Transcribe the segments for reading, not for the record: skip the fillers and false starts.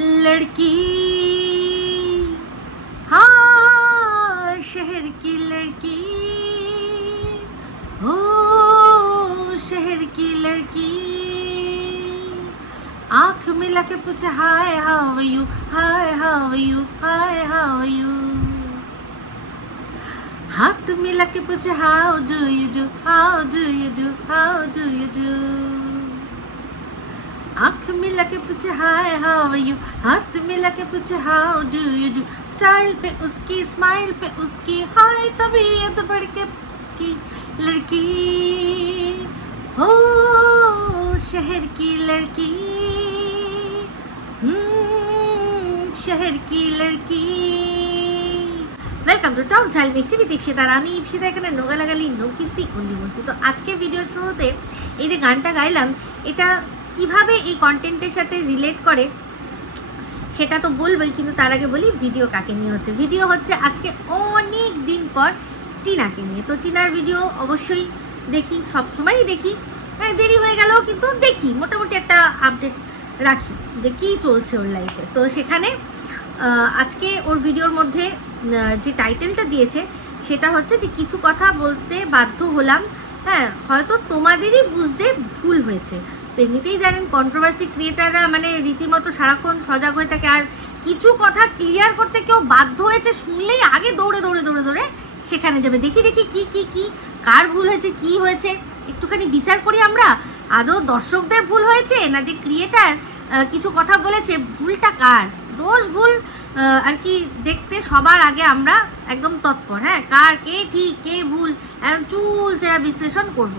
लड़की, हाँ शहर की लड़की, हो शहर की लड़की, आंख मिला के पूछे hi how are you, hi how are you, hi how are you, हाथ मिला के पूछे how do you do, how do you do, how do you do, आंख मिला के पूछे हाय हाउ आर यू, हाथ मिला के पूछे how do you do, style पे उसकी, स्माइल पे उसकी, हाय तबीयत बढ़ के की लड़की, हो शहर की लड़की, शहर की लड़की। वेलकम टू टॉक झाल मिष्टी विद इप्सिता। আমি ইপসিতা এখানে নোগা লাগালি নৌকিস্তি অনলি বস্তু। তো আজকে ভিডিওর শুরুতে এই যে গানটা গাইলাম, এটা কিভাবে এই কন্টেন্টের সাথে রিলেট করে সেটা তো বলবোই, কিন্তু তার আগে বলি ভিডিও কাকে নিয়ে হচ্ছে। ভিডিও হচ্ছে আজকে অনেক দিন পর টিনাকে নিয়ে। তো টিনার ভিডিও অবশ্যই দেখি, সবসময়ই দেখি, হ্যাঁ দেরি হয়ে গেলেও কিন্তু দেখি, মোটামুটি একটা আপডেট রাখি যে কী চলছে ওর লাইফে। তো সেখানে আজকে ওর ভিডিওর মধ্যে যে টাইটেলটা দিয়েছে সেটা হচ্ছে যে কিছু কথা বলতে বাধ্য হলাম, হ্যাঁ হয়তো তোমাদেরই বুঝতে ভুল হয়েছে। তো এমনিতেই জানেন কন্ট্রোভার্সি ক্রিয়েটাররা মানে রীতিমতো সারাক্ষণ সজাগ হয়ে থাকে, আর কিছু কথা ক্লিয়ার করতে কেউ বাধ্য হয়েছে শুনলেই আগে দৌড়ে দৌড়ে দৌড়ে দৌড়ে সেখানে যাবে, দেখি দেখি কি কি কি কার ভুল হয়েছে, কি হয়েছে একটুখানি বিচার করি আমরা। আদৌ দর্শকদের ভুল হয়েছে না যে ক্রিয়েটার কিছু কথা বলেছে, ভুলটা কার, দোষ ভুল আর কি দেখতে সবার আগে আমরা একদম তৎপর, হ্যাঁ কার কে ঠিক কে ভুল চুল চেরা বিশ্লেষণ করব।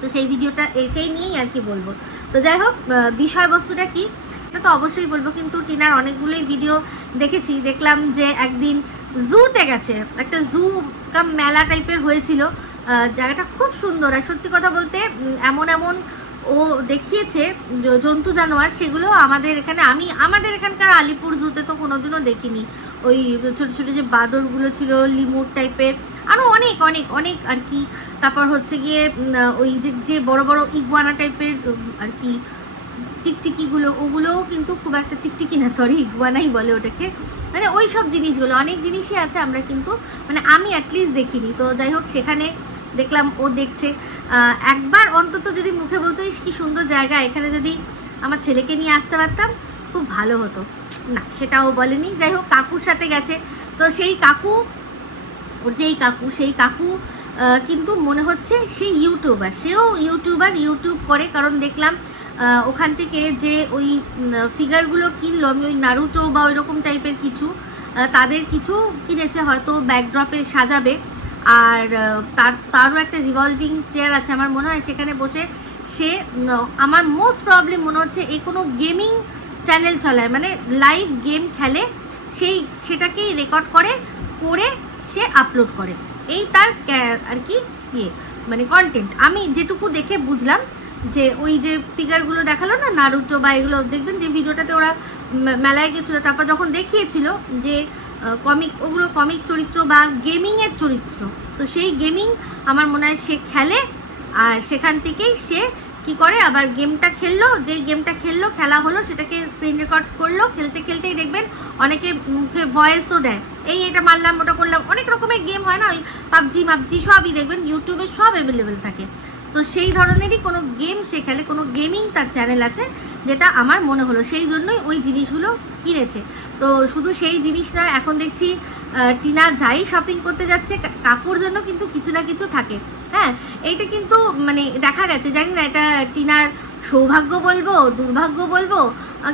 তো সেই ভিডিওটা সেই নিয়েই আর কি বলবো। তো যাই হোক, বিষয়বস্তুটা কি এটা তো অবশ্যই বলবো, কিন্তু টিনার অনেকগুলোই ভিডিও দেখেছি। দেখলাম যে একদিন জুতে গেছে, একটা জু কাম মেলা টাইপের হয়েছিল, জায়গাটা খুব সুন্দর। আর সত্যি কথা বলতে এমন এমন ও দেখিয়েছে জন্তু জানোয়ার, সেগুলো আমাদের এখানে আমাদের এখানকার আলিপুর জুতে তো কোনোদিনও দেখিনি। ওই ছোটো ছোটো যে বাঁদরগুলো ছিল, লিমুর টাইপের, আরও অনেক অনেক অনেক আর কি। তারপর হচ্ছে গিয়ে ওই যে বড় বড় ইগুয়ানা টাইপের আর কি টিকটিকিগুলো, ওগুলোও কিন্তু খুব একটা টিকটিকি না, সরি ইগুয়ানাই বলে ওটাকে, মানে ওই সব জিনিসগুলো অনেক জিনিসই আছে আমরা কিন্তু মানে আমি অ্যাটলিস্ট দেখিনি। তো যাই হোক, সেখানে দেখলাম ও দেখছে। একবার অন্তত যদি মুখে বলতো কি সুন্দর জায়গা, এখানে যদি আমার ছেলেকে নিয়ে আসতে পারতাম খুব ভালো হতো, না সেটাও বলেনি। যাই হোক, কাকুর সাথে গেছে। তো সেই কাকু, ওর যেই কাকু, সেই কাকু কিন্তু মনে হচ্ছে সেই ইউটিউবার, সেও ইউটিউবার, ইউটিউব করে। কারণ দেখলাম ওখান থেকে যে ওই ফিগারগুলো কিনলো, আমি ওই নারুটো বা ওই রকম টাইপের কিছু তাদের কিছু কিনেছে, হয়তো ব্যাকড্রপে সাজাবে। আর তারও একটা রিভলভিং চেয়ার আছে আমার মনে হয়, সেখানে বসে সে, আমার মোস্ট প্রবলেম মনে হচ্ছে এই কোনো গেমিং চ্যানেল চলায়, মানে লাইভ গেম খেলে, সেটাকেই রেকর্ড করে সে আপলোড করে, এই তার আর কি মানে কন্টেন্ট। আমি যেটুকু দেখে বুঝলাম যে ওই যে ফিগারগুলো দেখালো না নারুটো বা এগুলো, দেখবেন যে ভিডিওটাতে ওরা মেলায় গেছিলো, তারপর যখন দেখিয়েছিল যে ওগুলো কমিক চরিত্র বা গেমিংয়ের চরিত্র, তো সেই গেমিং আমার মনে হয় সে খেলে, আর সেখান থেকেই সে কি করে আবার গেমটা খেললো, যেই গেমটা খেলা হলো সেটাকে স্ক্রিন রেকর্ড করলো, খেলতে খেলতেই দেখবেন অনেকে মুখে ভয়েসও দেয়, এটা মারলাম ওটা করলাম, অনেক রকমের গেম হয় না, ওই পাবজি সবই দেখবেন ইউটিউবে সব অ্যাভেলেবেল থাকে। তো সেই ধরনেরই কোনো গেম সে খেলে, কোনো গেমিং তার চ্যানেল আছে, যেটা আমার মনে হলো, সেই জন্যই ওই জিনিসগুলো কিনেছে। তো শুধু সেই জিনিস নয়, এখন দেখছি টিনা যাই শপিং করতে যাচ্ছে কাকুর জন্য কিন্তু কিছু না কিছু থাকে, হ্যাঁ এইটা কিন্তু মানে দেখা গেছে, জানি না এটা টিনার সৌভাগ্য বলবো, দুর্ভাগ্য বলবো,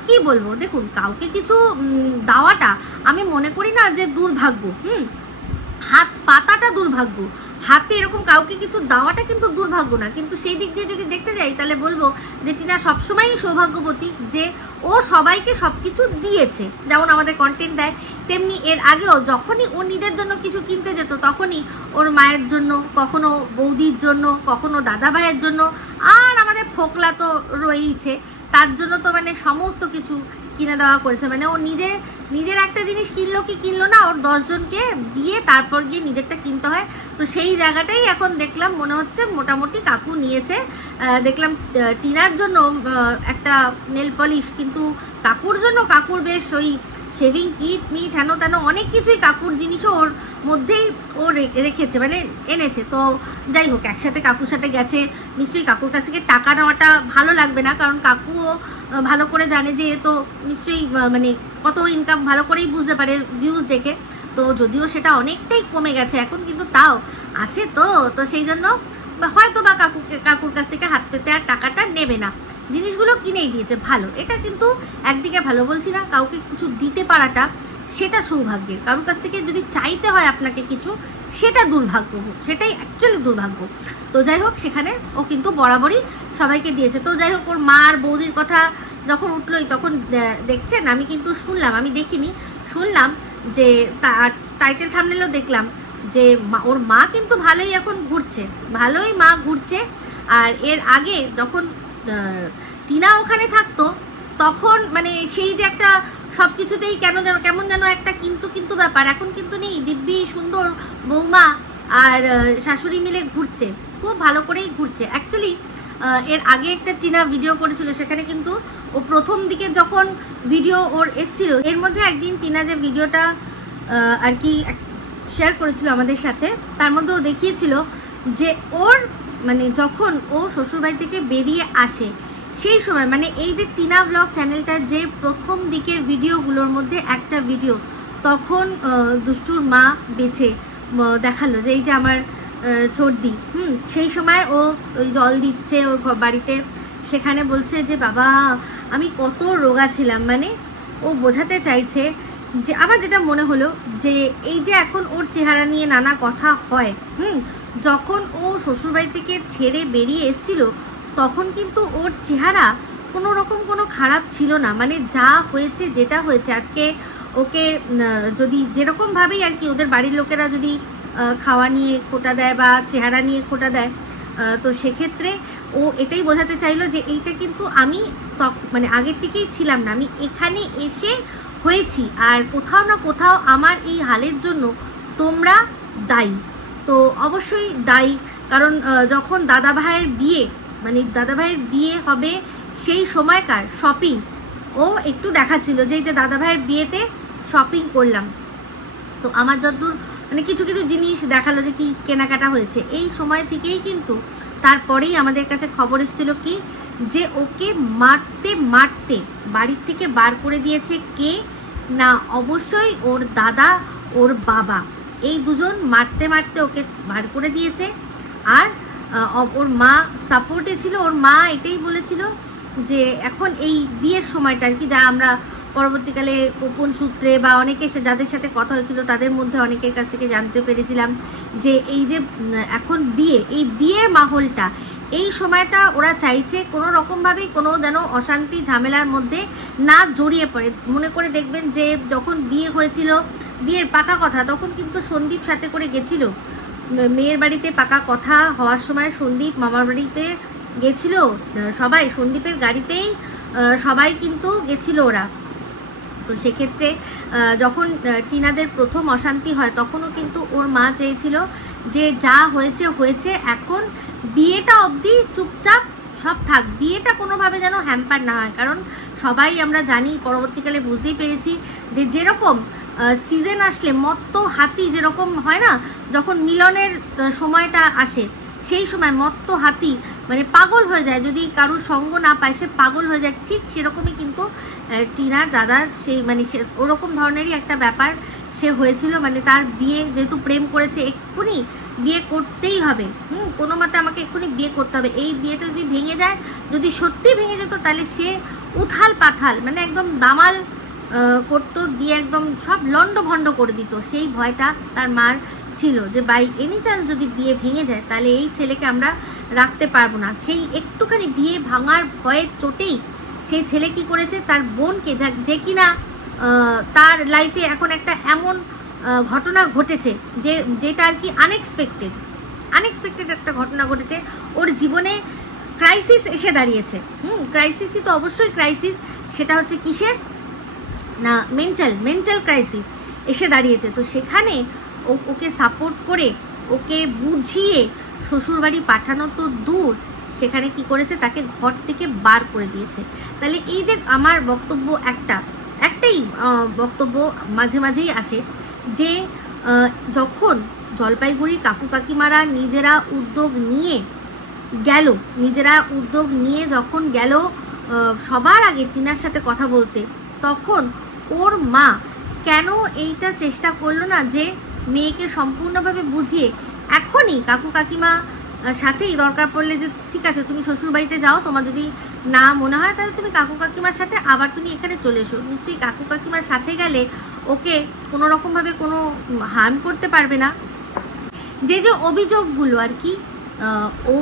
কি বলবো। দেখুন, কাউকে কিছু দেওয়াটা আমি মনে করি না যে দুর্ভাগ্য, হাত পাতাটা দুর্ভাগ্য, হাতে এরকম কাউকে কিছু দেওয়াটা কিন্তু দুর্ভাগ্য না। কিন্তু সেই দিক দিয়ে যদি দেখতে যাই তাহলে বলবো যে টিনা সবসময়ই সৌভাগ্যবতী, যে ও সবাইকে সব কিছু দিয়েছে, যেমন আমাদের কন্টেন্ট দেয়, তেমনি এর আগেও যখনই ও নিজের জন্য কিছু কিনতে যেত তখনই ওর মায়ের জন্য, কখনো বৌদির জন্য, কখনো দাদা ভাইয়ের জন্য, আর আমাদের ফোকলা তো রয়েইছে, তার জন্য তো মানে সমস্ত কিছু কিনে দেওয়া করেছে, মানে ও নিজের একটা জিনিস কিনলো কি কিনলো না, ওর 10 জনকে দিয়ে তারপর গিয়ে নিজেরটা কিনতে হয়। তো সেই জায়গাটাই এখন দেখলাম মনে হচ্ছে মোটামুটি কাকু নিয়েছে। দেখলাম টিনার জন্য একটা নেল পলিশ, কিন্তু কাকুর জন্য কাকুর বেশ ওই শেভিং কিট মিট হেন তেন অনেক কিছুই কাকুর জিনিসও ওর মধ্যেই ও রেখেছে, মানে এনেছে। তো যাই হোক, একসাথে কাকুর সাথে গেছে, নিশ্চয়ই কাকুর কাছ থেকে টাকা নেওয়াটা ভালো লাগবে না, কারণ কাকুও ভালো করে জানে যে তো নিশ্চয়ই মানে কত ইনকাম ভালো করেই বুঝতে পারে ভিউজ দেখে। তো যদিও সেটা অনেকটাই কমে গেছে এখন, কিন্তু তাও আছে। তো সেই জন্য হয়তো বা কাকুর কাছ থেকে হাত পেতে আর টাকাটা নেবে না, জিনিসগুলো কিনেই দিয়েছে। ভালো, এটা কিন্তু একদিকে ভালো, বলছি না কাউকে কিছু দিতে পারাটা সেটা সৌভাগ্যের। কারোর কাছ থেকে যদি চাইতে হয় আপনাকে কিছু, সেটা দুর্ভাগ্য, সেটাই অ্যাকচুয়ালি দুর্ভাগ্য। তো যাই হোক, সেখানে ও কিন্তু বরাবরই সবাইকে দিয়েছে। তো যাই হোক, ওর মা আর বৌদির কথা যখন উঠলোই তখন দেখছেন, আমি কিন্তু শুনলাম, আমি দেখিনি, শুনলাম যে টাইটেল থাম্বনেলেও দেখলাম যে ওর মা কিন্তু ভালোই এখন ঘুরছে, ভালোই মা ঘুরছে। আর এর আগে যখন টিনা ওখানে থাকতো তখন মানে সেই যে একটা সব কিছুতেই কেমন যেন একটা কিন্তু ব্যাপার, এখন কিন্তু নেই। দিব্যি সুন্দর বৌমা আর শাশুড়ি মিলে ঘুরছে, খুব ভালো করেই ঘুরছে। অ্যাকচুয়ালি এর আগে একটা টিনা ভিডিও করেছিল, সেখানে কিন্তু ও প্রথম দিকে যখন ভিডিও ওর এসছিল, এর মধ্যে একদিন টিনা যে ভিডিওটা আর কি শেয়ার করেছিল আমাদের সাথে, তার মধ্যে ও দেখিয়েছিল যে ওর মানে যখন ও শ্বশুরবাড়ি থেকে বেরিয়ে আসে সেই সময়, মানে এই যে টিনা ব্লগ চ্যানেলটার যে প্রথম দিকের ভিডিওগুলোর মধ্যে একটা ভিডিও, তখন দুষ্টুর মা বেঁচে দেখালো যে এই যে আমার চর্দি, সেই সময় ও ওই জল দিচ্ছে ওর বাড়িতে, সেখানে বলছে যে বাবা আমি কত রোগা ছিলাম। মানে ও বোঝাতে চাইছে যে, আমার যেটা মনে হলো যে এই যে এখন ওর চেহারা নিয়ে নানা কথা হয়, যখন ও শ্বশুরবাড়ি থেকে ছেড়ে বেরিয়ে এসেছিল তখন কিন্তু ওর চেহারা কোনো রকম কোনো খারাপ ছিল না। মানে যা হয়েছে, যেটা হয়েছে, আজকে ওকে যদি যেরকমভাবেই আর কি ওদের বাড়ির লোকেরা যদি খাওয়া নিয়ে খোটা দেয় বা চেহারা নিয়ে খোটা দেয়, তো সেক্ষেত্রে ও এটাই বোঝাতে চাইলো যে এইটা কিন্তু আমি মানে আগের থেকেই ছিলাম না, আমি এখানে এসে হয়েছি, আর কোথাও না কোথাও আমার এই হালের জন্য তোমরা দায়ী। তো অবশ্যই দায়ী, কারণ যখন দাদাভাইয়ের বিয়ে, মানে দাদাভাইয়ের বিয়ে হবে সেই সময়কার শপিং ও একটু দেখাচ্ছিল যে এই যে দাদাভাইয়ের বিয়েতে শপিং করলাম, তো আমার যতদূর মানে কিছু জিনিস দেখালো যে কি কেনাকাটা হয়েছে। এই সময় থেকেই কিন্তু তারপরেই আমাদের কাছে খবর এসেছিল কি যে ওকে মারতে মারতে বাড়ির থেকে বার করে দিয়েছে কে না, অবশ্যই ওর দাদা ওর বাবা, এই দুজন মারতে মারতে ওকে বার করে দিয়েছে। আর ওর মা সাপোর্টে ছিল, ওর মা এটাই বলেছিল যে এখন এই বিয়ের সময়টা আর কি, যা আমরা পরবর্তীকালে গোপন সূত্রে বা অনেকে যাদের সাথে কথা হয়েছিল তাদের মধ্যে অনেকের কাছ থেকে জানতে পেরেছিলাম যে এই যে এখন বিয়ে, এই বিয়ের মাহলটা, এই সময়টা ওরা চাইছে কোনো রকমভাবেই কোনো যেন অশান্তি ঝামেলার মধ্যে না জড়িয়ে পড়ে। মনে করে দেখবেন যে যখন বিয়ে হয়েছিল, বিয়ের পাকা কথা, তখন কিন্তু সন্দীপ সাথে করে গেছিল মেয়ের বাড়িতে, পাকা কথা হওয়ার সময় সন্দীপ মামার বাড়িতে গেছিল, সবাই সন্দীপের গাড়িতেই সবাই কিন্তু গেছিল ওরা। তো সেক্ষেত্রে যখন টিনাদের প্রথম অশান্তি হয় তখনও কিন্তু ওর মা চেয়েছিল যে যা হয়েছে হয়েছে, এখন বিয়েটা অবধি চুপচাপ সব থাক, বিয়েটা কোনোভাবে যেন হ্যাম্পার না হয়। কারণ সবাই আমরা জানি, পরবর্তীকালে বুঝতেই পেরেছি যে যেরকম সিজন আসলে মত্ত হাতি যেরকম হয় না, যখন মিলনের সময়টা আসে সেই সময় মত্ত হাতি মানে পাগল হয়ে যায়, যদি কারোর সঙ্গ না পায় সে পাগল হয়ে যায়, ঠিক সেরকমই কিন্তু টিনার দাদার সেই মানে সে ওরকম ধরনেরই একটা ব্যাপার সে হয়েছিল। মানে তার বিয়ে যেহেতু প্রেম করেছে, এক্ষুনি বিয়ে করতেই হবে, কোনো মতে আমাকে এক্ষুনি বিয়ে করতে হবে। এই বিয়েটা যদি ভেঙে যায়, যদি সত্যি ভেঙে যেত, তাহলে সে উথাল পাথাল মানে একদম দামাল করতো, দিয়ে একদম সব লন্ড ভন্ড করে দিত। সেই ভয়টা তার মার ছিল যে বাই এনি চান্স যদি বিয়ে ভেঙে যায় তাহলে এই ছেলেকে আমরা রাখতে পারবো না। সেই একটুখানি বিয়ে ভাঙার ভয়ের চোটেই সেই ছেলে কি করেছে, তার বোনকে, যে কিনা তার লাইফে এখন একটা এমন ঘটনা ঘটেছে যেটা আর কি আনএক্সপেক্টেড একটা ঘটনা ঘটেছে ওর জীবনে, ক্রাইসিস এসে দাঁড়িয়েছে। ক্রাইসিসই তো অবশ্যই ক্রাইসিস, সেটা হচ্ছে কিসের না, মেন্টাল ক্রাইসিস এসে দাঁড়িয়েছে। তো সেখানে ওকে সাপোর্ট করে, ওকে বুঝিয়ে শ্বশুরবাড়ি পাঠানো তো দূর, সেখানে কি করেছে, তাকে ঘর থেকে বার করে দিয়েছে। তাহলে এই যে আমার বক্তব্য একটাই বক্তব্য মাঝে মাঝেই আসে যে যখন জলপাইগুড়ি কাকু কাকিমারা নিজেরা উদ্যোগ নিয়ে যখন গেল সবার আগে টিনার সাথে কথা বলতে, তখন ওর মা কেন এইটা চেষ্টা করলো না যে মেয়েকে সম্পূর্ণভাবে বুঝিয়ে এখনই কাকু কাকিমা সাথেই দরকার পড়লে যে ঠিক আছে তুমি শ্বশুরবাড়িতে যাও, তোমার যদি না মনে হয় তাহলে তুমি কাকু কাকিমার সাথে আবার তুমি এখানে চলে এসো। নিশ্চয়ই কাকু কাকিমার সাথে গেলে ওকে কোনো রকমভাবে কোনো হার্ম করতে পারবে না। যে অভিযোগগুলো আর কি ও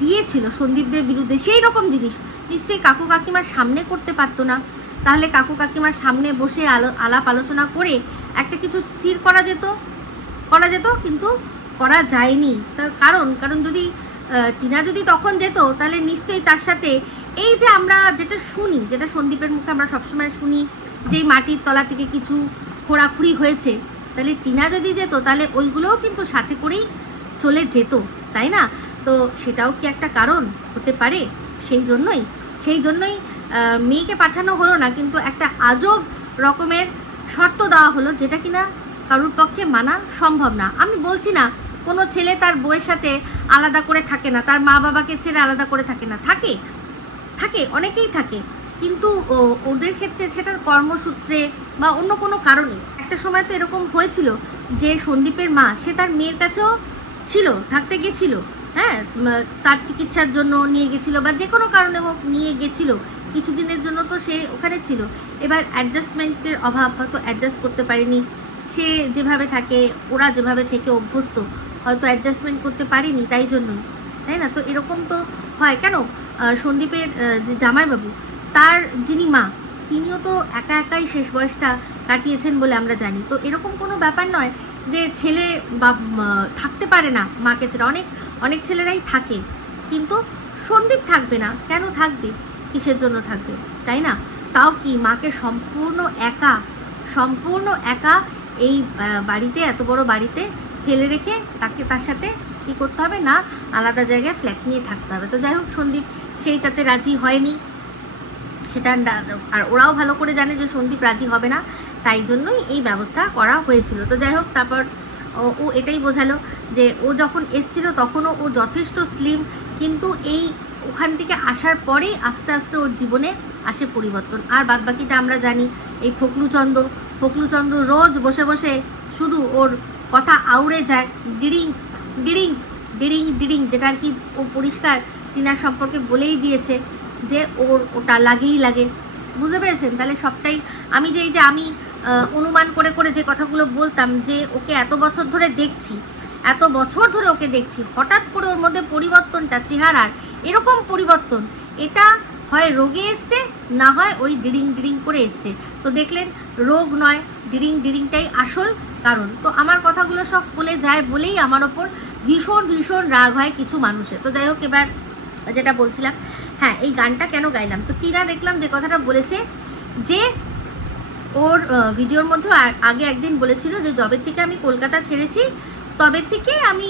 দিয়েছিল সন্দীপদের বিরুদ্ধে, সেই রকম জিনিস নিশ্চয়ই কাকু কাকিমার সামনে করতে পারতো না। তাহলে কাকু কাকিমার সামনে বসে আলাপ আলোচনা করে একটা কিছু স্থির করা যেত, কিন্তু করা যায়নি। তার কারণ যদি টিনা যদি তখন যেত, তাহলে নিশ্চয়ই তার সাথে এই যে আমরা যেটা সন্দীপের মুখে আমরা সবসময় শুনি যে মাটির তলা থেকে কিছু খোঁড়াখুড়ি হয়েছে, তাহলে টিনা যদি যেত তাহলে ওইগুলোও কিন্তু সাথে করেই চলে যেত, তাই না? তো সেটাও কি একটা কারণ হতে পারে? সেই জন্যই মেয়েকে পাঠানো হলো না, কিন্তু একটা আজব রকমের শর্ত দেওয়া হলো, যেটা কিনা কারোর পক্ষে মানা সম্ভব না। আমি বলছি না কোনো ছেলে তার বউয়ের সাথে আলাদা করে থাকে না, তার মা বাবাকে ছেড়ে আলাদা করে থাকে না, থাকে অনেকেই থাকে, কিন্তু ওদের ক্ষেত্রে সেটা কর্মসূত্রে বা অন্য কোনো কারণে। একটা সময় তো এরকম হয়েছিল যে সন্দীপের মা সে তার মেয়ের কাছেও থাকতে গেছিল, হ্যাঁ, তার চিকিৎসার জন্য নিয়ে গেছিল বা যে কোনো কারণে হোক নিয়ে গেছিল, কিছুদিনের জন্য তো সে ওখানে ছিল। এবার অ্যাডজাস্টমেন্টের অভাব, হয়তো অ্যাডজাস্ট করতে পারেনি, সে যেভাবে থাকে ওরা যেভাবে থেকে অভ্যস্ত, হয়তো অ্যাডজাস্টমেন্ট করতে পারেনি, তাই জন্যই, তাই না? তো এরকম তো হয় কেন? সন্দীপের যে জামাইবাবু, তার যিনি মা, তিনিও তো একাই শেষ বয়সটা কাটিয়েছেন বলে আমরা জানি। তো এরকম কোনো ব্যাপার নয় যে ছেলে বা থাকতে পারে না মাকে ছেড়ে, অনেক ছেলেরাই থাকে, কিন্তু সন্দীপ থাকবে না কেন? থাকবে, কিসের জন্য থাকবে, তাই না? তাও কি মাকে সম্পূর্ণ একা এই বাড়িতে, এত বড় বাড়িতে ফেলে রেখে তার সাথে কি করতে হবে না, আলাদা জায়গায় ফ্ল্যাট নিয়ে থাকতে হবে। তো যাই হোক, সন্দীপ সেইটাতে রাজি হয়নি, সেটা আর ওরাও ভালো করে জানে যে সন্দীপ রাজি হবে না, তাই জন্যই এই ব্যবস্থা করা হয়েছিল। তো যাই হোক, তারপর ও এটাই বোঝালো যে ও যখন এসছিল তখনও ও যথেষ্ট স্লিম, কিন্তু এই ওখান থেকে আসার পরেই আস্তে আস্তে ওর জীবনে আসে পরিবর্তন। আর বাদবাকিটা আমরা জানি, এই ফকলুচন্দ্র রোজ বসে বসে শুধু ওর কথা আউড়ে যায়, ডিরিং ডিরিং ডিরিং ডিরিং, যেটা আর কি ও পরিষ্কার টিনার সম্পর্কে বলেই দিয়েছে যে ওটা লাগে। বুঝতে পেরেছেন? তাহলে সবটাই আমি আমি অনুমান করে যে কথাগুলো বলতাম, যে ওকে এত বছর ধরে ওকে দেখছি, হঠাৎ করে ওর মধ্যে পরিবর্তনটা, চেহারার এরকম পরিবর্তন, এটা হয় রোগে এসছে, না হয় ওই ডিরিং করে এসছে। তো দেখলেন, রোগ নয়, ডিরিংটাই আসল কারণ। তো আমার কথাগুলো সব ফলে যায় বলেই আমার ওপর ভীষণ রাগ হয় কিছু মানুষের। তো যাই হোক, এবার যেটা বলছিলাম, হ্যাঁ, এই গানটা কেন গাইলাম, তো টিনা দেখলাম যে কথাটা বলেছে যে ওর ভিডিওর মধ্যে আগে একদিন বলেছিল যে জবের থেকে আমি কলকাতা ছেড়েছি, তবে থেকে আমি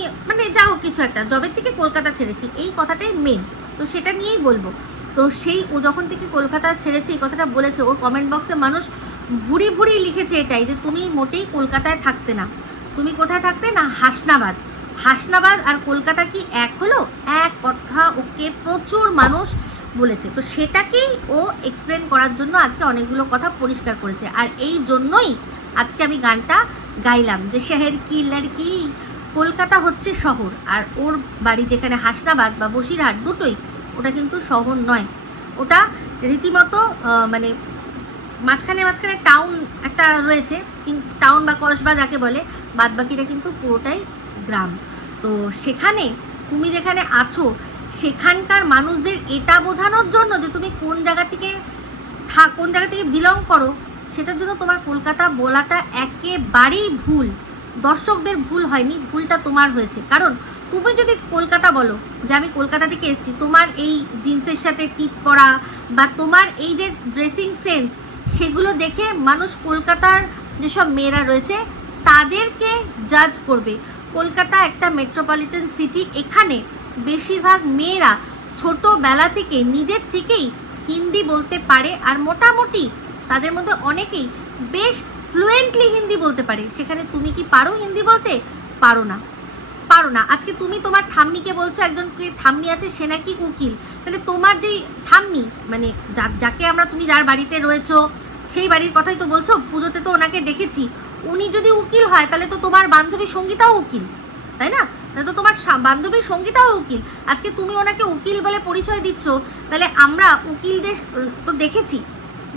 যা হোক কিছু একটা, জবের থেকে কলকাতা ছেড়েছি, এই কথাটাই মেন। তো সেটা নিয়েই বলবো। তো সেই ও যখন থেকে কলকাতা ছেড়েছে এই কথাটা বলেছে, ওর কমেন্ট বক্সে মানুষ ভুরি লিখেছে এটাই, যে তুমি মোটেই কলকাতায় থাকতে না, তুমি কোথায় থাকতে না, হাসনাবাদ আর কলকাতা কি এক হলো? এক কথা ওকে প্রচুর মানুষ বলেছে। তো সেটাকেই ও এক্সপ্লেন করার জন্য আজকে অনেকগুলো কথা পরিষ্কার করেছে, আর এই জন্যই আজকে আমি গানটা গাইলাম যে শহর কি লড়কি, কলকাতা হচ্ছে শহর, আর ওর বাড়ি যেখানে হাসনাবাদ বা বসিরহাট দুটোই, ওটা কিন্তু শহর নয়, ওটা রীতিমতো মাঝখানে টাউন একটা রয়েছে, কিন্তু টাউন বা কসবা যাকে বলে, বাদবাকিটা কিন্তু পুরোটাই গ্রাম। তো সেখানে তুমি যেখানে আছো, সেখানকার মানুষদের এটা বোঝানোর জন্য যে তুমি কোন জায়গা থেকে বিলং করো, সেটার জন্য তোমার কলকাতা বলাটা একেবারেই ভুল। দর্শকদের ভুল হয়নি, ভুলটা তোমার হয়েছে। কারণ তুমি যদি কলকাতা বলো যে আমি কলকাতা থেকে এসেছি, তোমার এই জিন্সের সাথে টিপ করা বা তোমার এই যে ড্রেসিং সেন্স, সেগুলো দেখে মানুষ কলকাতার যেসব মেয়েরা রয়েছে তাদেরকে জাজ করবে। কলকাতা একটা মেট্রোপলিটন সিটি, এখানে বেশিরভাগ মেয়েরা ছোটোবেলা থেকে নিজের থেকেই হিন্দি বলতে পারে, আর মোটামুটি তাদের মধ্যে অনেকেই বেশ ফ্লুয়েন্টলি হিন্দি বলতে পারে। সেখানে তুমি কি পারো হিন্দি বলতে? পারো না। আজকে তুমি তোমার ঠাম্মিকে বলছো, একজনকে ঠাম্মি আছে সে নাকি উকিল, তাহলে তোমার যেই ঠাম্মি মানে যাকে তুমি যার বাড়িতে রয়েছো সেই বাড়ির কথাই তো বলছো, পুজোতে তো ওনাকে দেখেছি, উনি যদি উকিল হয় তাহলে তো তোমার বান্ধবী সঙ্গীতাও উকিল, তাই না? তাহলে তো তোমার বান্ধবীর সঙ্গীতাও উকিল। আজকে তুমি ওনাকে উকিল বলে পরিচয় দিচ্ছ, তাহলে আমরা উকিলদের তো দেখেছি,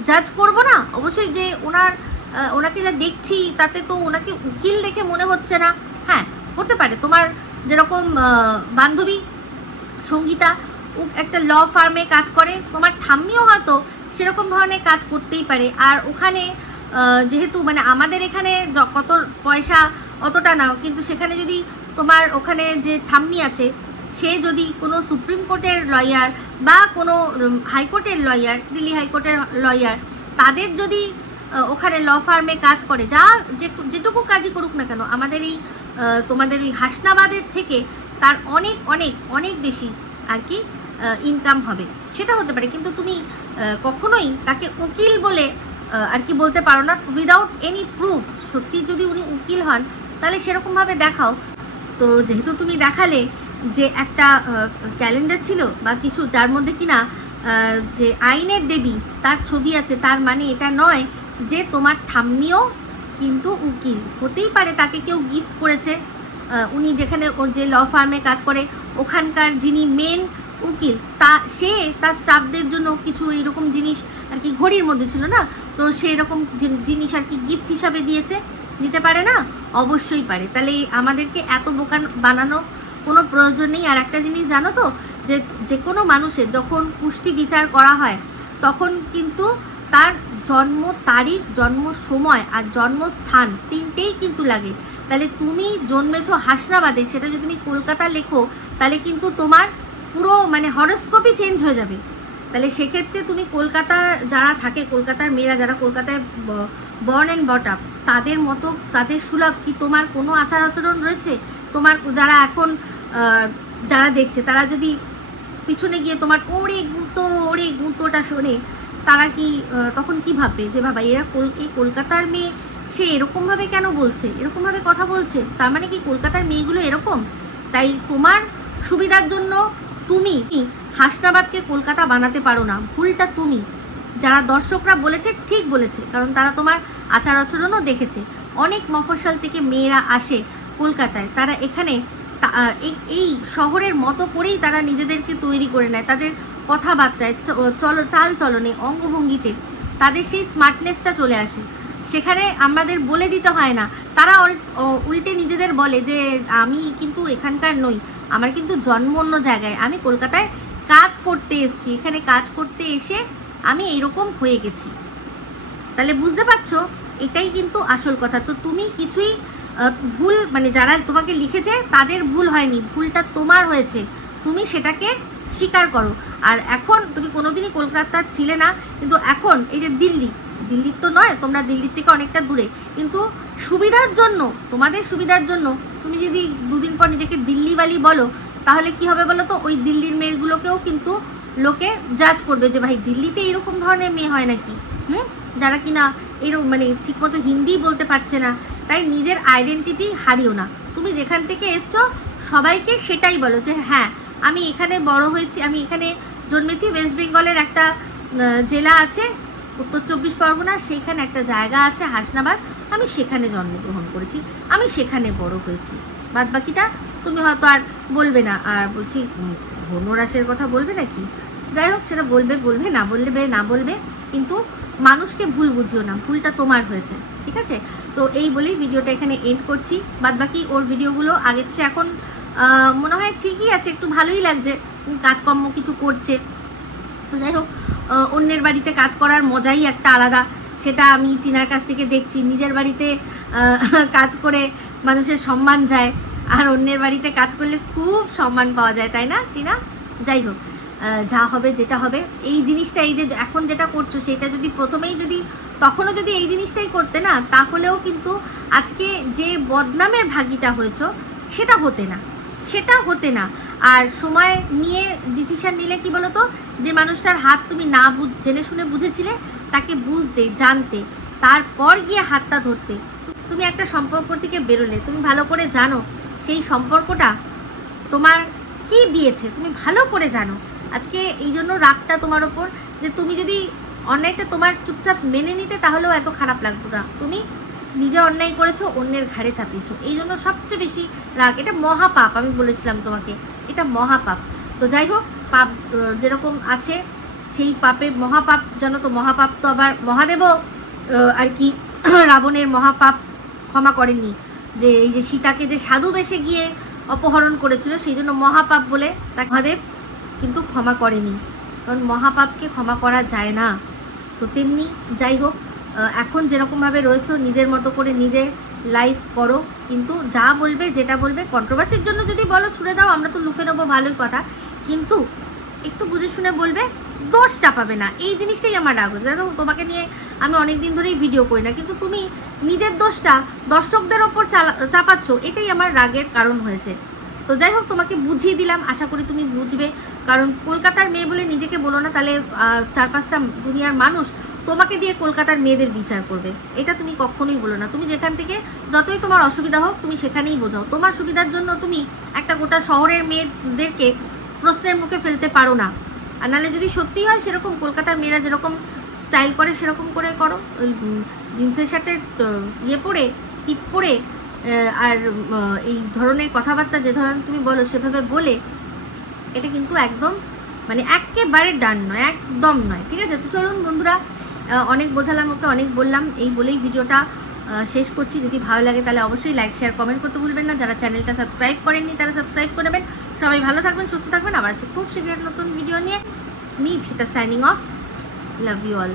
জাজ করব না? অবশ্যই যে ওনাকে যা দেখছি তাতে তো ওনাকে উকিল দেখে মনে হচ্ছে না। হ্যাঁ, হতে পারে তোমার যেরকম বান্ধবী সঙ্গীতা একটা ল ফার্মে কাজ করে, তোমার ঠাম্মিও হয়তো সেরকম ধরনের কাজ করতেই পারে। আর ওখানে যেহেতু মানে আমাদের এখানে কত পয়সা অতটা নাও, কিন্তু সেখানে যদি তোমার ওখানে যে ঠাম্মি আছে সে যদি কোনো সুপ্রিম কোর্টের লয়ার বা কোনো হাইকোর্টের লয়ার, দিল্লি হাইকোর্টের লয়ার, তাদের যদি ওখানে ল ফার্মে কাজ করে, যেটুকু কাজই করুক না কেন, আমাদের এই তোমাদের ওই হাসনাবাদের থেকে তার অনেক অনেক অনেক বেশি আর কি ইনকাম হবে, সেটা হতে পারে। কিন্তু তুমি কখনোই তাকে উকিল বলে আর কি বলতে পারো না উইদাউট এনি প্রুফ। সত্যি যদি উনি উকিল হন তাহলে সেরকমভাবে দেখাও। তো যেহেতু তুমি দেখালে যে একটা ক্যালেন্ডার ছিল বা কিছু যার মধ্যে কিনা যে আইনের দেবী তার ছবি আছে, তার মানে এটা নয় যে তোমার ঠাম্মিও কিন্তু উকিল। হতেই পারে তাকে কেউ গিফট করেছে, উনি যেখানে ওর যে ল ফার্মে কাজ করে ওখানকার যিনি মেন উকিল সে তার স্টাফদের জন্য কিছু এইরকম জিনিস আর কি ঘড়ির মধ্যে ছিল না, তো সেই রকম জিনিস আর কি গিফট হিসাবে দিয়েছে, দিতে পারে না? অবশ্যই পারে। তাহলে আমাদেরকে এত বোকা বানানো কোনো প্রয়োজন নেই। আর একটা জিনিস জানো তো, যে কোনো মানুষের যখন পুষ্টি বিচার করা হয় তখন কিন্তু তার জন্ম তারিখ, জন্ম সময় আর জন্মস্থান তিনটেই কিন্তু লাগে। তাহলে তুমি জন্মেছো হাসনাবাদে, সেটা যদি তুমি কলকাতা লেখো তাহলে কিন্তু তোমার পুরো মানে হরোস্কোপই চেঞ্জ হয়ে যাবে। তাহলে সেক্ষেত্রে তুমি কলকাতা যারা থাকে, কলকাতার মেয়েরা যারা কলকাতায় বর্ন অ্যান্ড বট আপ, তাদের মতো তাদের সুলভ কি তোমার কোনো আচার আচরণ রয়েছে? তোমার যারা এখন যারা দেখছে তারা যদি পিছনে গিয়ে তোমার ওরে গুঁতোটা শোনে, তারা কি তখন কি ভাববে যে বাবা এরা এই কলকাতার মেয়ে, সে এরকমভাবে কেন বলছে, এরকমভাবে কথা বলছে, তার মানে কি কলকাতার মেয়েগুলো এরকম? তাই তোমার সুবিধার জন্য তুমি হাসনাবাদকে কলকাতা বানাতে পারো না, ভুলটা তুমি। যারা দর্শকরা বলেছে ঠিক বলেছে, কারণ তারা তোমার আচার আচরণও দেখেছে। অনেক মফস্বল থেকে মেয়েরা আসে কলকাতায়, তারা এখানে এই শহরের মতো করেই তারা নিজেদেরকে তৈরি করে নেয়। তাদের কথাবার্তায়, চাল চলনে, অঙ্গভঙ্গিতে তাদের সেই স্মার্টনেসটা চলে আসে। সেখানে আমাদের বলে দিতে হয় না, তারা উল্টে নিজেদের বলে যে আমি কিন্তু এখানকার নই, আমার কিন্তু জন্ম অন্য জায়গায়, আমি কলকাতায় কাজ করতে এসেছি, এখানে কাজ করতে এসে আমি এইরকম হয়ে গেছি। তাহলে বুঝতে পারছো, এটাই কিন্তু আসল কথা। তো তুমি কিছুই ভুল মানে যারা তোমাকে লিখেছে তাদের ভুল হয়নি, ভুলটা তোমার হয়েছে, তুমি সেটাকে স্বীকার করো। আর এখন তুমি কোনোদিনই কলকাতার ছিলে না, কিন্তু এখন এই যে দিল্লির তো নয়, তোমরা দিল্লির থেকে অনেকটা দূরে, কিন্তু সুবিধার জন্য, তোমাদের সুবিধার জন্য তুমি যদি দুদিন পর নিজেকে দিল্লিওয়ালি বলো, তাহলে কি হবে বলো তো? ওই দিল্লির মেয়েগুলোকেও কিন্তু লোকে জাজ করবে যে ভাই দিল্লিতে এরকম ধরনের মেয়ে হয় নাকি, যারা কিনা এরকম মানে ঠিকমতো হিন্দি বলতে পারছে না। তাই নিজের আইডেন্টিটি হারিও না। তুমি যেখান থেকে এসছো সবাইকে সেটাই বলো যে হ্যাঁ আমি এখানে বড় হয়েছি, আমি এখানে জন্মেছি। ওয়েস্ট বেঙ্গলের একটা জেলা আছে উত্তর 24 পরগনা, সেইখানে একটা জায়গা আছে হাসনাবাদ, আমি সেখানে জন্মগ্রহণ করেছি, আমি সেখানে বড় হয়েছি। বাদ বাকিটা তুমি হয়তো আর বলবে না। আর বলছি ধনুরাশের কথা বলবে নাকি? যাই হোক, সেটা বলবে না বলবে, কিন্তু মানুষকে ভুল বুঝিও না, ভুলটা তোমার হয়েছে, ঠিক আছে? তো এই বলেই ভিডিওটা এখানে এন্ড করছি। বাদ বাকি ওর ভিডিওগুলো আগের চেয়ে এখন মনে হয় ঠিকই আছে, একটু ভালোই লাগছে, কাজকর্ম কিছু করছে। তো যাই হোক, অন্যের বাড়িতে কাজ করার মজাই একটা আলাদা, সেটা আমি টিনার কাছ থেকে দেখছি। নিজের বাড়িতে কাজ করে মানুষের সম্মান যায়, আর অন্যের বাড়িতে কাজ করলে খুব সম্মান পাওয়া যায়, তাই না টিনা? যাই হোক, যা হবে যেটা হবে, এই জিনিসটা এই যে এখন যেটা করছো সেটা যদি প্রথমেই যদি তখনও যদি এই জিনিসটাই করতে না, তাহলেও কিন্তু আজকে যে বদনামের ভাগিটা হয়েছো সেটা হতে না। আর সময় নিয়ে ডিসিশন নিলে কি বলো তো, যে মানুষটার হাত তুমি না জেনে শুনে বুঝেছিলে, তাকে বুঝতে জানতে, তারপর গিয়ে হাতটা ধরতে। তুমি একটা সম্পর্ক থেকে বেরোলে, তুমি ভালো করে জানো সেই সম্পর্কটা তোমার কি দিয়েছে, তুমি ভালো করে জানো। আজকে এই জন্য রাগটা তোমার ওপর, যে তুমি যদি অন্যায়টা তোমার চুপচাপ মেনে নিতে, তাহলেও এত খারাপ লাগতো না। তুমি নিজে অন্যায় করেছো, অন্যের ঘাড়ে চাপিয়েছো, এই জন্য সবচেয়ে বেশি রাগ। এটা মহাপাপ, আমি বলেছিলাম তোমাকে, এটা মহাপাপ। তো যাই হোক, পাপ যেরকম আছে, সেই পাপের মহাপাপ জানো তো, মহাপাপ তো আবার মহাদেবও আর কি রাবণের মহাপাপ ক্ষমা করেননি। যে এই যে সীতাকে যে সাধু বেশে গিয়ে অপহরণ করেছিল, সেই জন্য মহাপাপ বলে তাকে মহাদেব কিন্তু ক্ষমা করেনি, কারণ মহাপাপকে ক্ষমা করা যায় না। তো তেমনি যাই হোক, এখন যেরকমভাবে রয়েছো নিজের মতো করে নিজে লাইফ করো, কিন্তু যা বলবে যেটা বলবে, কন্ট্রোভার্সির জন্য যদি বলো ছুড়ে দাও, আমরা তো লুফে নেবো, ভালোই কথা, কিন্তু একটু বুঝে শুনে বলবে, দোষ চাপাবে না। এই জিনিসটাই আমার রাগ হচ্ছে। দেখো, তোমাকে নিয়ে আমি অনেক দিন ধরেই ভিডিও করি না, কিন্তু তুমি নিজের দোষটা দর্শকদের ওপর চাপাচ্ছ, এটাই আমার রাগের কারণ হয়েছে। তো যাই হোক, তোমাকে বুঝিয়ে দিলাম, আশা করি তুমি বুঝবে। কারণ কলকাতার মেয়ে বলে নিজেকে বলো না, তাহলে 4-5টা দুনিয়ার মানুষ তোমাকে দিয়ে কলকাতার মেয়েদের বিচার করবে, এটা তুমি কখনোই বলো না। তুমি যেখান থেকে যতই তোমার অসুবিধা হোক, তুমি সেখানেই বোঝাও। তোমার সুবিধার জন্য তুমি একটা গোটা শহরের মেয়েদেরকে প্রশ্নের মুখে ফেলতে পারো না। আর নাহলে যদি সত্যি হয় সেরকম কলকাতার মেয়েরা যেরকম স্টাইল করে সেরকম করে করো, ওই জিন্সের শার্টের ইয়ে পরে, টিপ পরে, আর এই ধরনের কথাবার্তা যে ধরনের তুমি বলো সেভাবে বলে, এটা কিন্তু একদম মানে একেবারে ডান নয়, একদম নয়, ঠিক আছে? তো চলুন বন্ধুরা, অনেক বোঝালাম ওকে, অনেক বললাম, এই বলেই ভিডিওটা শেষ করছি। যদি ভালো লাগে তাহলে অবশ্যই লাইক শেয়ার কমেন্ট করতে ভুলবেন না। যারা চ্যানেলটা সাবস্ক্রাইব করেননি তারা সাবস্ক্রাইব করে নেবেন। সবাই ভালো থাকবেন, সুস্থ থাকবেন। আবার আসছি খুব শীঘ্র নতুন ভিডিও নিয়ে। Me Ipsita signing off. Love you all.